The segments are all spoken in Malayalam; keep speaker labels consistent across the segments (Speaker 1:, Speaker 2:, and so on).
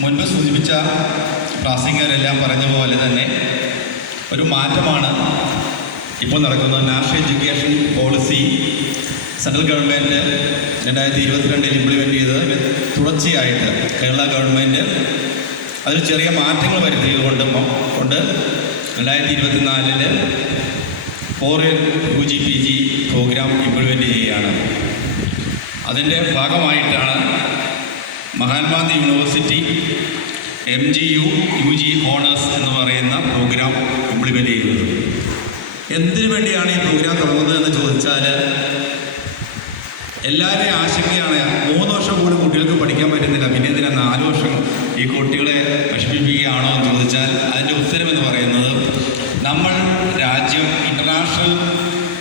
Speaker 1: മുൻപ് സൂചിപ്പിച്ച പ്രാസംഗികരെല്ലാം പറഞ്ഞ പോലെ തന്നെ ഒരു മാറ്റമാണ് ഇപ്പോൾ നടക്കുന്നത്. National education policy central government രണ്ടായിരത്തി ഇരുപത്തിരണ്ടിൽ ഇംപ്ലിമെന്റ് ചെയ്ത് തുടർച്ചയായിട്ട് കേരള ഗവൺമെന്റ് അതിൽ ചെറിയ മാറ്റങ്ങൾ വരുത്തിയത് കൊണ്ട് കൊണ്ട് രണ്ടായിരത്തി ഇരുപത്തിനാലിൽ four U G P G program implement ചെയ്യുകയാണ്. അതിന്റെ ഭാഗമായിട്ടാണ് Mahatma Gandhi university M G U U G honours എന്ന് പറയുന്ന പ്രോഗ്രാം ഇംപ്ലിമെന്റ് ചെയ്യുന്നത്. എന്തിനു വേണ്ടിയാണ് ഈ പ്രോഗ്രാം തുടങ്ങുന്നത് എന്ന് ചോദിച്ചാൽ എല്ലാവരുടെയും ആശങ്കയാണ് മൂന്ന് വർഷം പോലും കുട്ടികൾക്ക് പഠിക്കാൻ പറ്റുന്നില്ല. പിന്നെ എന്തിനാ നാല് വർഷം ഈ കുട്ടികളെ വിഷമിപ്പിക്കുകയാണോ എന്ന് ചോദിച്ചാൽ അതിന്റെ ഉത്തരം എന്ന് പറയുന്നത് നമ്മൾ രാജ്യം ഇന്റർനാഷണൽ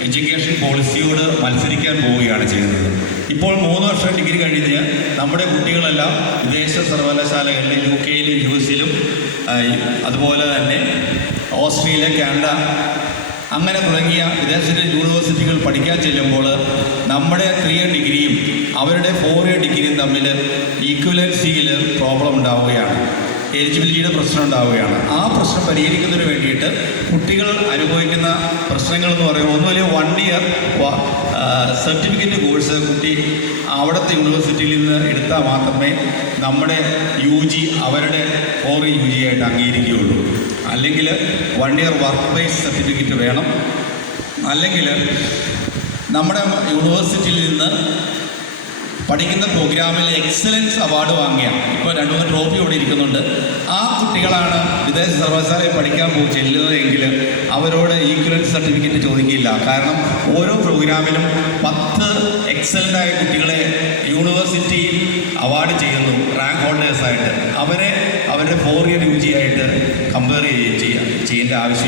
Speaker 1: എഡ്യൂക്കേഷൻ പോളിസിയോട് മത്സരിക്കാൻ പോവുകയാണ് ചെയ്യുന്നത്. ഇപ്പോൾ മൂന്ന് വർഷം ഡിഗ്രി കഴിഞ്ഞ് നമ്മുടെ കുട്ടികളെല്ലാം വിദേശ സർവകലാശാലകളിൽ യു കെയിലും യു എസിലും അതുപോലെ തന്നെ ഓസ്ട്രേലിയ കാനഡ അങ്ങനെ തുടങ്ങിയ വിദേശ യൂണിവേഴ്സിറ്റികൾ പഠിക്കാൻ ചെല്ലുമ്പോൾ നമ്മുടെ ത്രീ ഇയർ ഡിഗ്രിയും അവരുടെ ഫോർ ഇയർ ഡിഗ്രിയും തമ്മിൽ ഈക്വലൻസിയിൽ പ്രോബ്ലം ഉണ്ടാവുകയാണ്. എലിജിബിലിറ്റിയുടെ പ്രശ്നം ഉണ്ടാവുകയാണ്. ആ പ്രശ്നം പരിഹരിക്കുന്നതിന് വേണ്ടിയിട്ട് കുട്ടികൾ അനുഭവിക്കുന്ന പ്രശ്നങ്ങൾ എന്ന് പറയുമ്പോൾ ഒന്നുമില്ല വൺ ഇയർ സർട്ടിഫിക്കറ്റ് കോഴ്സ് കുട്ടി അവിടുത്തെ യൂണിവേഴ്സിറ്റിയിൽ നിന്ന് എടുത്താൽ മാത്രമേ നമ്മുടെ യു ജി അവരുടെ ഫോർ യു ജി ആയിട്ട് അംഗീകരിക്കുകയുള്ളൂ. അല്ലെങ്കിൽ one year work base certificate വേണം. അല്ലെങ്കിൽ നമ്മുടെ യൂണിവേഴ്സിറ്റിയിൽ നിന്ന് പഠിക്കുന്ന പ്രോഗ്രാമിൽ എക്സലൻസ് അവാർഡ് വാങ്ങിയ ഇപ്പോൾ രണ്ടു മൂന്ന് ട്രോഫി ഇവിടെ ഇരിക്കുന്നുണ്ട്. ആ കുട്ടികളാണ് വിദേശ സർവകലാശാലയിൽ പഠിക്കാൻ പോകും ചെല്ലുന്നതെങ്കിൽ അവരോട് ഈക്വലൻസ് സർട്ടിഫിക്കറ്റ് ചോദിക്കില്ല. കാരണം ഓരോ പ്രോഗ്രാമിലും പത്ത് എക്സലന്റ് ആയ കുട്ടികളെ യൂണിവേഴ്സിറ്റി അവാർഡ് ചെയ്യുന്നു റാങ്ക് ഹോൾഡേഴ്സായിട്ട് അവരെ അവരുടെ ഫോർ ഇയർ യു ജി ആയിട്ട് കമ്പയർ ചെയ്യുക ചെയ്യേണ്ട ആവശ്യം